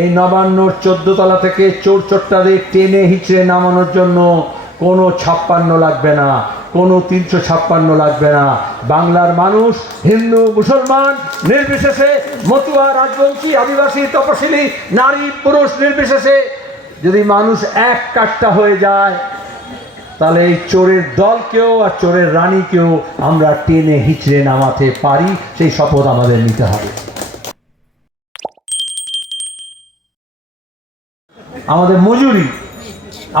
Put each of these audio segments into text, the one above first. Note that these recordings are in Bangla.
এই নবান্নর তলা থেকে চোর চোরটাদের টেনে হিচড়ে নামানোর জন্য কোনো ছাপ্পান্ন লাগবে না, কোনো তিনশো ছাপ্পান্ন লাগবে না। বাংলার মানুষ, হিন্দু, মুসলমান, নির্বিশেষে মতুয়া রাজবংশী, আদিবাসী, তপশিলি, নারী, পুরুষ নির্বিশেষে যদি মানুষ এক কাট্টা হয়ে যায়, তাহলে এই চোরের দলকেও আর চোরের রানীকেও আমরা টেনে হিচড়ে নামাতে পারি, সেই শপথ আমাদের নিতে হবে। আমাদের মজুরি,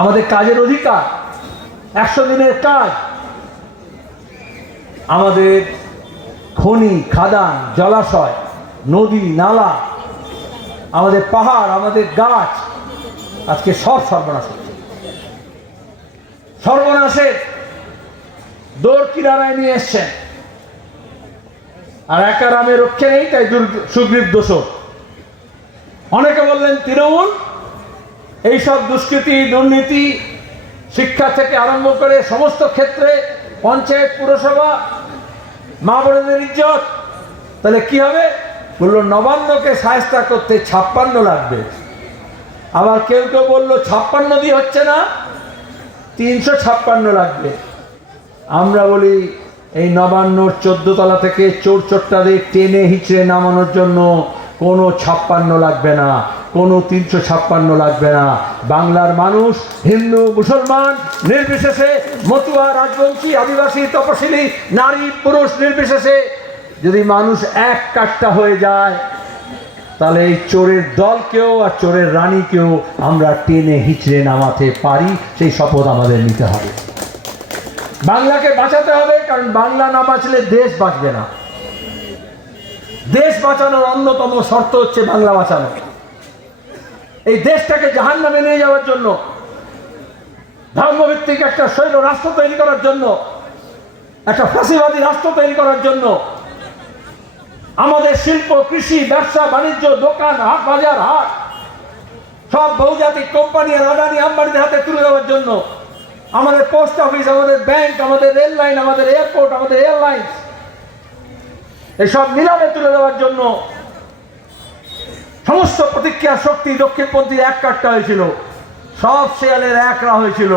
আমাদের কাজের অধিকার, একশো দিনের কাজ, আমাদের খনি, খাদান, জলাশয়, নদী, নালা, আমাদের পাহাড়, আমাদের গাছ, আজকে সব সর্বনাশ হচ্ছে। সর্বনাশের দৌড় কিনারায় নিয়ে এসছেন। আর একা রামে রক্ষে নেই, তাই সুগ্রীব দোষক অনেকে বললেন, তৃণমূল এইসব দুষ্কৃতি, দুর্নীতি, শিক্ষা থেকে আরম্ভ করে সমস্ত ক্ষেত্রে পঞ্চায়েত, পুরসভা, মা বোনদের ইজ্জত। তাহলে কি হবে? বলল, নবান্নকে সায়স্তা করতে ছাপ্পান্ন লাগবে। আবার কেউ কেউ বলল, ছাপ্পান্ন দিয়ে হচ্ছে না, তিনশো ছাপ্পান্ন লাগবে। আমরা বলি, এই নবান্নর তলা থেকে চোর চোরটাদের টেনে হিচড়ে নামানোর জন্য কোনো ছাপ্পান্ন লাগবে না। কোনো তিনশো ছাপ্পান্ন লাগবে না। বাংলার মানুষ, হিন্দু, মুসলমান, নির্বিশেষে মতুয়া রাজবংশী, আদিবাসী, তপশিলি, নারী, পুরুষ নির্বিশেষে যদি মানুষ এক কাট্টা হয়ে যায়, তাহলে এই চোরের দলকেও আর চোরের রানীকেও আমরা টেনে হিচড়ে নামাতে পারি, সেই শপথ আমাদের নিতে হবে। বাংলাকে বাঁচাতে হবে, কারণ বাংলা না বাঁচলে দেশ বাঁচবে না। দেশ বাঁচানোর অন্যতম শর্ত হচ্ছে বাংলা বাঁচানো। এই দেশটাকে জাহান নামে নিয়ে যাওয়ার জন্য, ধর্মভিত্তিক একটা শৈল রাষ্ট্র তৈরি করার জন্য, একটা ফাঁসিবাদী রাষ্ট্র তৈরি করার জন্য, আমাদের শিল্প, কৃষি, ব্যবসা, বাণিজ্য, দোকান, হাট, বাজার, হাট, সব বহুজাতিক কোম্পানি আদানি আম্বানির হাতে তুলে দেওয়ার জন্য, আমাদের পোস্ট অফিস, আমাদের ব্যাংক, আমাদের রেল লাইন, আমাদের এয়ারপোর্ট, আমাদের এয়ারলাইন্স, এসব নিলামে তুলে দেওয়ার জন্য সমস্ত প্রতিক্রিয়া শক্তি দক্ষিণপন্থী এক কাটটা হয়েছিল সব শেয়ালের একরা হয়েছিল।